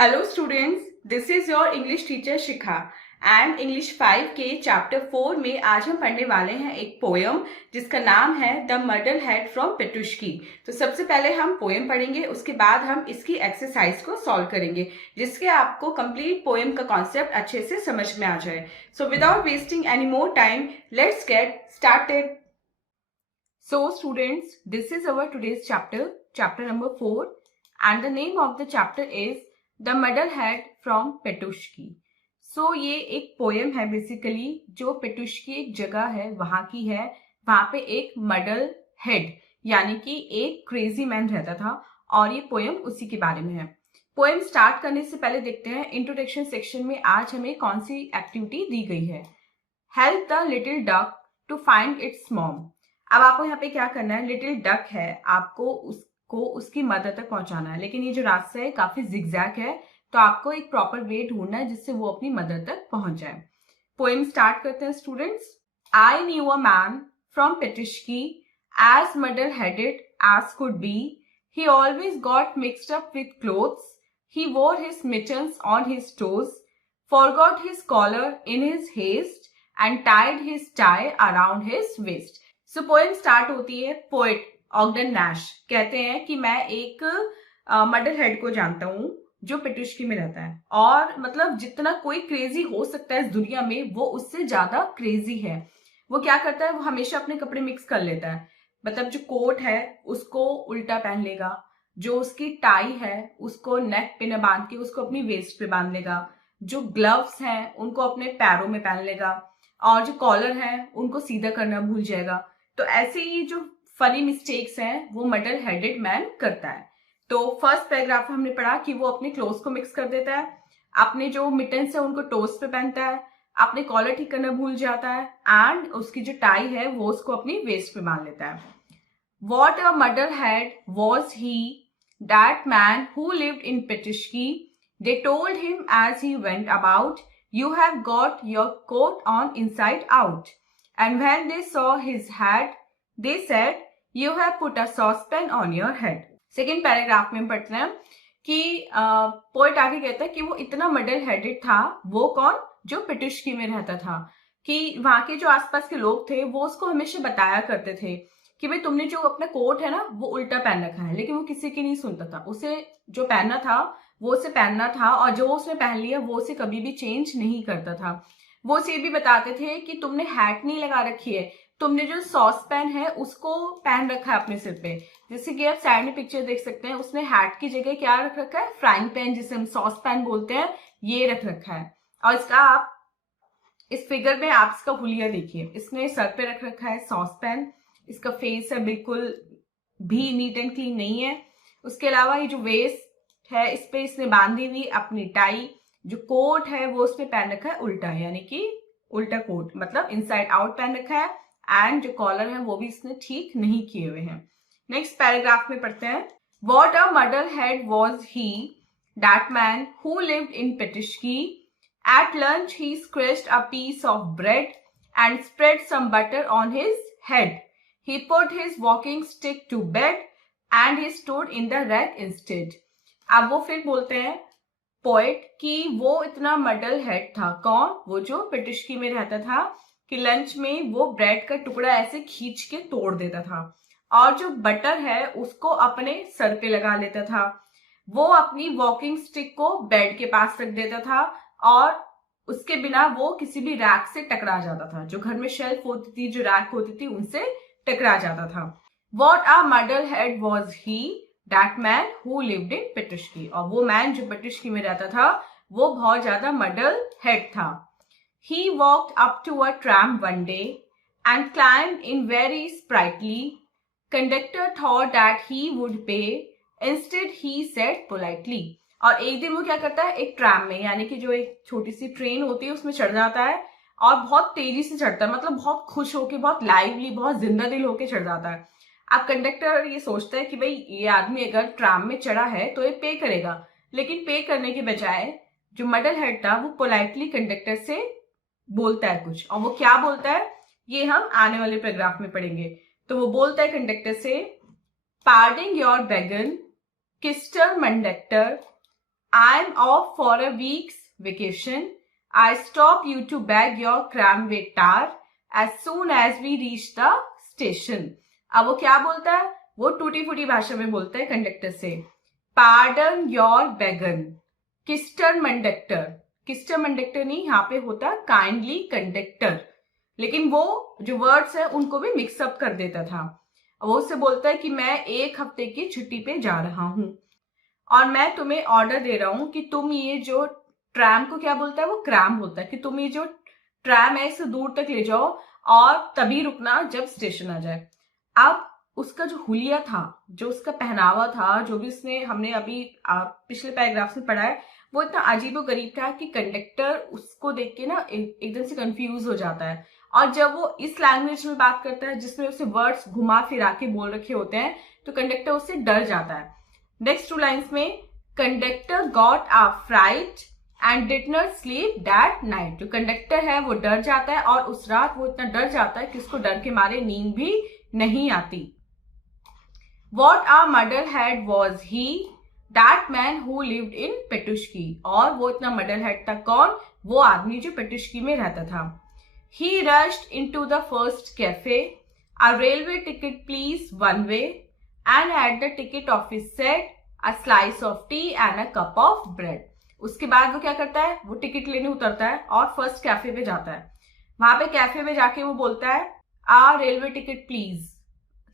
Hello students, this is your English teacher Shikha and English 5 के chapter 4 में आज हम पढ़ने वाले हैं एक पोयम जिसका नाम है द मडल हेड फ्रॉम पेटुश्की। तो सबसे पहले हम पोयम पढ़ेंगे, उसके बाद हम इसकी एक्सरसाइज को सॉल्व करेंगे जिसके आपको कंप्लीट पोयम का कॉन्सेप्ट अच्छे से समझ में आ जाए। So without wasting any more time, let's get started. So students, this is our today's chapter number 4 and the name of the chapter is the muddle head from Petushki. So ये एक poem है basically जो पेटुश्की एक जगह है वहां की है। वहां पे एक मडल हेड यानी कि एक क्रेजी मैन रहता था और ये पोयम उसी के बारे में है। पोयम स्टार्ट करने से पहले देखते हैं इंट्रोडक्शन सेक्शन में आज हमें कौन सी एक्टिविटी दी गई है। Help the little duck to find its mom. अब आपको यहाँ पे क्या करना है, लिटिल डक है, आपको उसकी मदर तक पहुंचाना है, लेकिन ये जो रास्ता है काफी जिगजैग है तो आपको एक प्रॉपर वे ढूंढना है जिससे वो अपनी मदर तक पहुंच जाए। पोएम स्टार्ट करते हैं students. I knew a man from Petushki as muddle headed as could be. He always got mixed up with clothes. He wore his mittens on his toes, forgot his collar in his haste and tied his tie around his waist. So poem start होती है। Poet ऑगडन Nash कहते हैं कि मैं एक मडल head को जानता हूं जो पेटुश्की में रहता है और मतलब जितना कोई क्रेजी हो सकता है इस दुनिया में वो उससे ज्यादा क्रेजी है। वो क्या करता है, वो हमेशा अपने कपड़े मिक्स कर लेता है। मतलब जो कोट है उसको उल्टा पहन लेगा, जो उसकी टाई है उसको नेक पे न बांध के उसको अपनी वेस्ट पे बांध लेगा, जो ग्लव्स हैं उनको अपने पैरों में पहन लेगा और जो कॉलर है उनको सीधा करना भूल जाएगा। तो ऐसे ही जो फनी मिस्टेक्स हैं वो मडल हेडेड मैन करता है। तो फर्स्ट पैराग्राफ में हमने पढ़ा कि वो अपने क्लोथ्स को मिक्स कर देता है, अपने जो मिटन्स है उनको टोस पे पहनता है, अपने कॉलर ठीक करना भूल जाता है एंड उसकी जो टाई है वो उसको अपनी वेस्ट पे बांध लेता है। What a muddle head was he, that man who lived in Petushki. They told him as he went about, you have got your coat on inside out. And when they saw his head they said, You have put a saucepan on your head। Second paragraph में पढ़ते हैं कि poet आगे कहता है कि वो इतना मडल हेडेड था। वो कौन, जो पेटुश्की में रहता था, कि वहां के जो आसपास के लोग थे वो उसको हमेशा बताया करते थे कि भाई तुमने जो अपना कोट है ना वो उल्टा पहन रखा है, लेकिन वो किसी की नहीं सुनता था। उसे जो पहनना था वो उसे पहनना था और जो उसने पहन लिया वो उसे कभी भी चेंज नहीं करता था। वो उसे भी बताते थे कि तुमने हैट नहीं लगा रखी है, तुमने जो सॉस पैन है उसको पहन रखा है अपने सिर पे। जैसे कि आप साइड में पिक्चर देख सकते हैं, उसने हैट की जगह क्या रख रखा है, फ्राइंग पैन जिसे हम सॉस पैन बोलते हैं, ये रख रखा है। और इसका आप इस फिगर में आप इसका हुलिया देखिए, इसने सर पे रख रखा है सॉस पैन, इसका फेस है बिल्कुल भी नीट एंड क्लीन नहीं है। उसके अलावा ये जो वेस्ट है इस पे इसने बांधी हुई अपनी टाई। जो कोट है वो उसने पहन रखा है उल्टा, यानी कि उल्टा कोट, मतलब इनसाइड आउट पहन रखा है एंड जो कॉलर है वो भी इसने ठीक नहीं किए हुए हैं। नेक्स्ट पैराग्राफ में पढ़ते हैं। What a muddle head was he, that man who lived in Petushki. At lunch he scratched a piece of bread and spread some butter on his head. He put his walking stick to bed and he stood in the rack instead. अब वो फिर बोलते हैं poet कि वो इतना मडल head था, कौन, वो जो पेटुश्की में रहता था, कि लंच में वो ब्रेड का टुकड़ा ऐसे खींच के तोड़ देता था और जो बटर है उसको अपने सर पे लगा लेता था। वो अपनी वॉकिंग स्टिक को बेड के पास रख देता था और उसके बिना वो किसी भी रैक से टकरा जाता था। जो घर में शेल्फ होती थी, जो रैक होती थी, उनसे टकरा जाता था। What a muddle head was he, that man who lived in Petushki. और वो मैन जो पेटुश्की में रहता था वो बहुत ज्यादा मडल हेड था। He walked up to a tram one day and climbed in very sprightly. Conductor thought that he would pay. Instead, he said politely. और एक दिन वो क्या करता है, एक ट्रैम में, यानी कि जो एक छोटी सी ट्रेन होती है उसमें चढ़ जाता है और बहुत तेजी से चढ़ता है, मतलब बहुत खुश होके, बहुत लाइवली, बहुत जिंदा दिल होके चढ़ जाता है। अब कंडक्टर ये सोचता है कि भाई ये आदमी अगर ट्रैम में चढ़ा है तो ये पे करेगा, लेकिन पे करने के बजाय जो मडल हेड था वो पोलाइटली कंडक्टर से बोलता है कुछ। और वो क्या बोलता है ये हम आने वाले पैराग्राफ में पढ़ेंगे। तो वो बोलता है कंडक्टर से, पार्डिंग योर बैगन किस्टर मंडक्टर I'm off for a week's vacation. I stop you to beg your cramway tar as soon as we reach the station. अब वो क्या बोलता है, वो टूटी फूटी भाषा में बोलता है कंडक्टर से, पार्डन योर बेगन, किस्टर मंडक्टर, किस्टर मंडक्टर नहीं, यहाँ पे होता काइंडली कंडक्टर, लेकिन वो जो वर्ड्स है उनको भी मिक्सअप कर देता था। वो उससे बोलता है कि मैं 1 हफ्ते की छुट्टी पे जा रहा हूं और मैं तुम्हें ऑर्डर दे रहा हूं कि तुम ये जो ट्रैम को क्या बोलता है, वो क्रैम बोलता है, कि तुम ये जो ट्रैम है इसे दूर तक ले जाओ और तभी रुकना जब स्टेशन आ जाए। अब उसका जो हुलिया था, जो उसका पहनावा था, जो भी उसने हमने अभी पिछले पैराग्राफ में पढ़ा है, वो इतना अजीबो गरीब था कि कंडक्टर उसको देख के ना एकदम से कंफ्यूज हो जाता है। और जब वो इस लैंग्वेज में बात करता है जिसमें उसे वर्ड्स घुमा फिरा के बोल रखे होते हैं, तो कंडक्टर उससे डर जाता है। नेक्स्ट 2 लाइन्स में, conductor got a fright and did not sleep that night. जो कंडक्टर है वो डर जाता है और उस रात वो इतना डर जाता है कि उसको डर के मारे नींद भी नहीं आती। What a muddlehead was he, that man who lived in पेटुश्की। और वो इतना muddlehead था कौन, वो आदमी जो पेटुश्की में रहता था। He rushed into the first cafe, a railway ticket please one way, and at the ticket office said a slice of tea and a cup of bread। उसके बाद वो क्या करता है, वो टिकट लेने उतरता है और फर्स्ट कैफे पे जाता है। वहां पे कैफे में जाके वो बोलता है आ रेलवे टिकट प्लीज।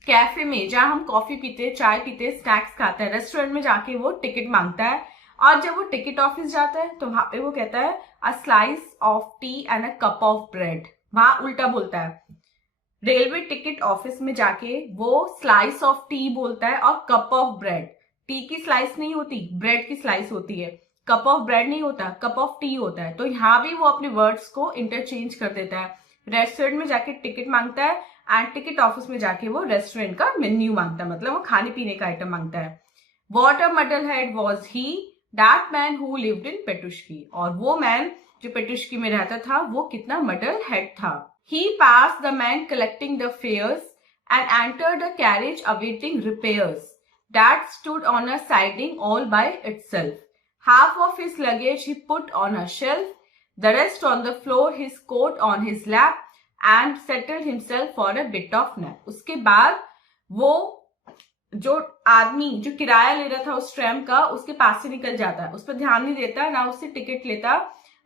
कैफे में जहां हम कॉफी पीते, चाय पीते, स्नैक्स खाते हैं, रेस्टोरेंट में जाके वो टिकट मांगता है। और जब वो टिकट ऑफिस जाता है तो वहां पे वो कहता है a slice of T and a cup of bread. वहां उल्टा बोलता है, रेलवे टिकट ऑफिस में जाके वो स्लाइस ऑफ टी बोलता है और कप ऑफ ब्रेड। टी की स्लाइस नहीं होती, ब्रेड की स्लाइस होती है, कप ऑफ ब्रेड नहीं होता, कप ऑफ टी होता है। तो यहाँ भी वो अपने वर्ड्स को इंटरचेंज कर देता है। रेस्टोरेंट में जाके टिकट मांगता है एंड टिकट ऑफिस में जाके वो रेस्टोरेंट का मेन्यू मांगता है, मतलब वो खाने पीने का आइटम मांगता है। What a muddlehead was he, that man who lived in Petushki. और वो मैन जो पेटुश्की में रहता था वो कितना मडल हेड था। He passed the man collecting the fares and entered a carriage awaiting repairs that stood on a siding all by itself. Half of his luggage he put on a shelf, the rest on the floor, his coat on his lap, and settled himself for a bit of nap. उसके बाद वो जो आदमी जो किराया ले रहा था उस ट्रैम का, उसके पास से निकल जाता है, उस पर ध्यान नहीं देता, ना उससे टिकट लेता,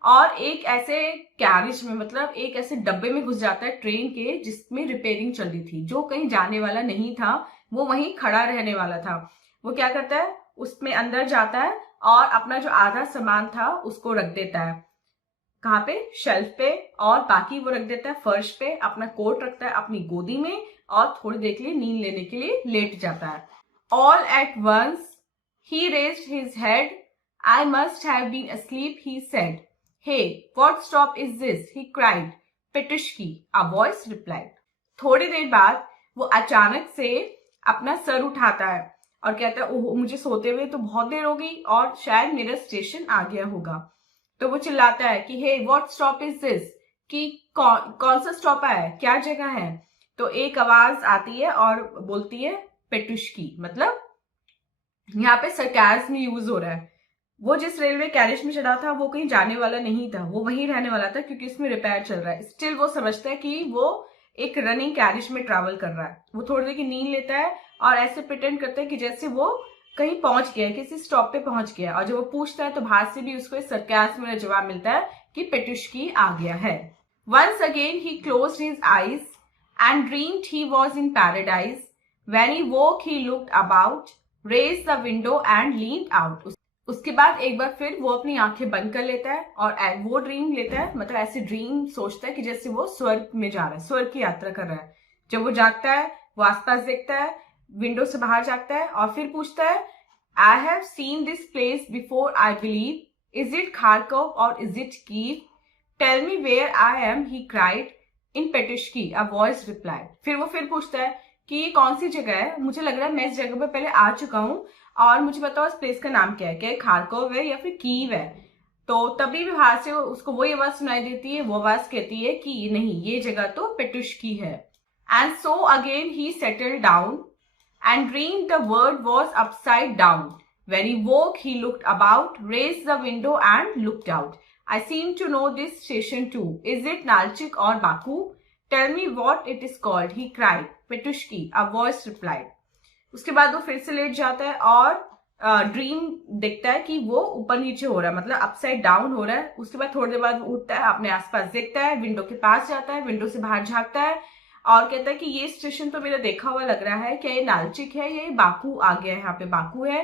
और एक ऐसे कैरिज में, मतलब एक ऐसे डब्बे में घुस जाता है ट्रेन के जिसमें रिपेयरिंग चल रही थी, जो कहीं जाने वाला नहीं था, वो वहीं खड़ा रहने वाला था। वो क्या करता है, उसमें अंदर जाता है और अपना जो आधा सामान था उसको रख देता है, कहाँ पे, शेल्फ पे, और बाकी वो रख देता है फर्श पे, अपना कोट रखता है अपनी गोदी में और थोड़ी देर के लिए नींद लेने के लिए लेट जाता है। All at once he raised his head, I must have been asleep, he said. Hey, what stop is this? He cried. Petushki, a voice replied. थोड़ी देर बाद वो अचानक से अपना सर उठाता है और कहता है ओह, मुझे सोते हुए तो बहुत देर हो गई और शायद मेरा स्टेशन आ गया होगा। तो वो चिल्लाता है कि hey what stop is this, कि कौन सा स्टॉप है, क्या जगह है। तो एक आवाज आती है और बोलती है पेटुश्की, मतलब यहाँ पे सरकाज़्म यूज हो रहा है। वो जिस रेलवे कैरिज में चढ़ा था वो कहीं जाने वाला नहीं था, वो वहीं रहने वाला था क्योंकि इसमें रिपेयर चल रहा है। स्टिल वो समझता है कि वो एक रनिंग कैरिज में ट्रैवल कर रहा है। वो थोड़ी देर की नींद लेता है और ऐसे प्रिटेंड करता है कि जैसे वो कहीं पहुंच गया, किसी स्टॉप पे पहुंच गया। और जब वो पूछता है तो बाहर से भी उसको सरकाज़्म में जवाब मिलता है कि पेटुश्की आ गया है। Once again he closed his eyes and dreamed he was in paradise. When he woke he looked about, raised the window and leaned out. उसके बाद एक बार फिर वो अपनी आंखें बंद कर लेता है और वो ड्रीम लेता है, मतलब ऐसे ड्रीम सोचता है कि जैसे वो स्वर्ग में जा रहा है, स्वर्ग की यात्रा कर रहा है। जब वो जागता है वो आसपास देखता है, विंडो से बाहर जागता है और फिर पूछता है I have seen this place before, I believe, is it Kharkov और is it Kiev, tell me where I am, he cried, in Petushki, a voice replied. फिर वो फिर पूछता है कि ये कौन सी जगह है, मुझे लग रहा है मैं इस जगह पे पहले आ चुका हूँ और मुझे बताओ इस प्लेस का नाम क्या है, क्या खारकोव है या फिर कीव है। तो तभी भी बाहर से उसको वही आवाज सुनाई देती है, वो आवाज कहती है कि नहीं, ये जगह तो पेटुश्की है। And so again he settled down and dreamed the world was upside down When he woke, he looked about, raised the window and looked out. I seem to know this station too. Is it Nalchik or Baku? Tell me what it is called, he cried. Petushki, a voice replied. उसके बाद वो फिर से late जाता है और dream देखता है कि वो ऊपर नीचे हो रहा है, मतलब अपसाइड डाउन हो रहा है। उसके बाद थोड़ी देर बाद वो उठता है, अपने आसपास देखता है, विंडो के पास जाता है, विंडो से बाहर झांकता है और कहता है कि ये स्टेशन तो मेरा देखा हुआ लग रहा है, क्या ये नालचिक है, ये बाकू आ गया है, यहाँ पे बाकू है।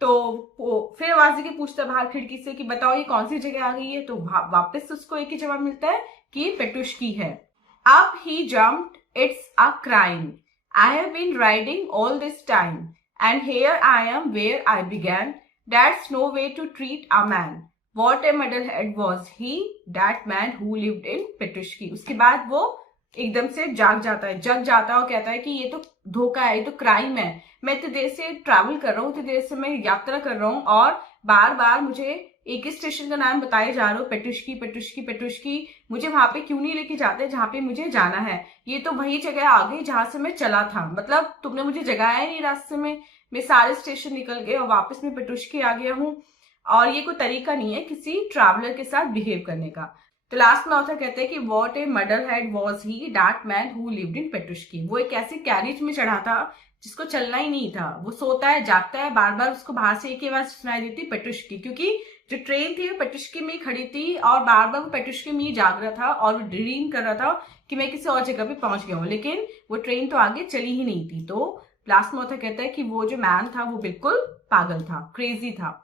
तो फिर आवाज के पूछता है बाहर खिड़की से कि बताओ ये कौन सी जगह आ गई है। तो वापस उसको एक ही जवाब मिलता है कि पेटुश्की है। Up he jumped, it's a crime. I have been riding all this time, and here I am where I began. That's no way to treat a man. What a muddlehead was he, that man who lived in Petushki. उसके बाद वो एकदम से जग जाता है और कहता है कि ये तो धोखा है, ये तो क्राइम है। मैं इतनी देर से ट्रैवल कर रहा हूँ, इतनी देर से मैं यात्रा कर रहा हूँ और बार बार मुझे एक ही स्टेशन का नाम बताए जा रहे हो, पेटुश्की पेटुश्की पेटुश्की। मुझे वहां पे क्यों नहीं लेके जाते जहाँ पे मुझे जाना है? ये तो वही जगह आ गई जहां से मैं चला था, मतलब तुमने मुझे जगाया नहीं रास्ते में, मैं सारे स्टेशन निकल गए और वापस मैं पेटुश्की आ गया हूँ। और ये कोई तरीका नहीं है किसी ट्रैवलर के साथ बिहेव करने का। तो लास्ट में ऑथर कहते हैं कि what a muddle head was he, that man who lived in Petushki. वो एक ऐसे कैरिज में चढ़ा था जिसको चलना ही नहीं था। वो सोता है, जागता है, बार बार उसको बाहर से एक ही आवाज सुनाई देती, पेटुश्की, क्योंकि जो ट्रेन थी वो पेटुश्की में खड़ी थी और बार बार वो पेटुश्की में ही जाग रहा था और वो ड्रीम कर रहा था कि मैं किसी और जगह पे पहुंच गया हूँ, लेकिन वो ट्रेन तो आगे चली ही नहीं थी। तो लास्ट में ऑथर कहता है कि वो जो मैन था वो बिल्कुल पागल था, क्रेजी था।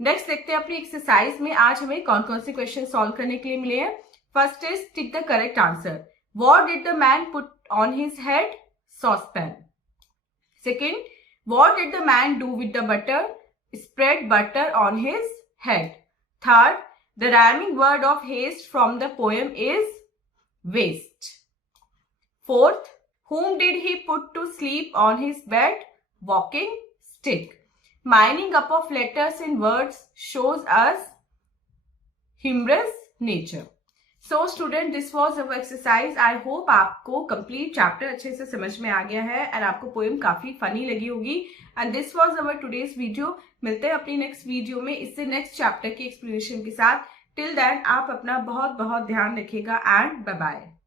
नेक्स्ट देखते हैं अपनी एक्सरसाइज में आज हमें कौन कौन से क्वेश्चन सॉल्व करने के लिए मिले हैं। First is tick the correct answer. What did the man put on his head? Saucepan. Second, what did the man do with the butter? Spread butter on his head. Third, the rhyming word of haste from the poem is waste. Fourth, whom did he put to sleep on his bed? Walking stick. Mining up of letters in words shows us humorous nature. So student, this was our exercise. I hope आपको complete chapter अच्छे से समझ में आ गया है और आपको poem काफी funny लगी होगी। And this was our today's video. मिलते हैं अपनी next video में इससे next chapter की explanation के साथ। Till then आप अपना बहुत बहुत ध्यान रखिएगा and bye bye.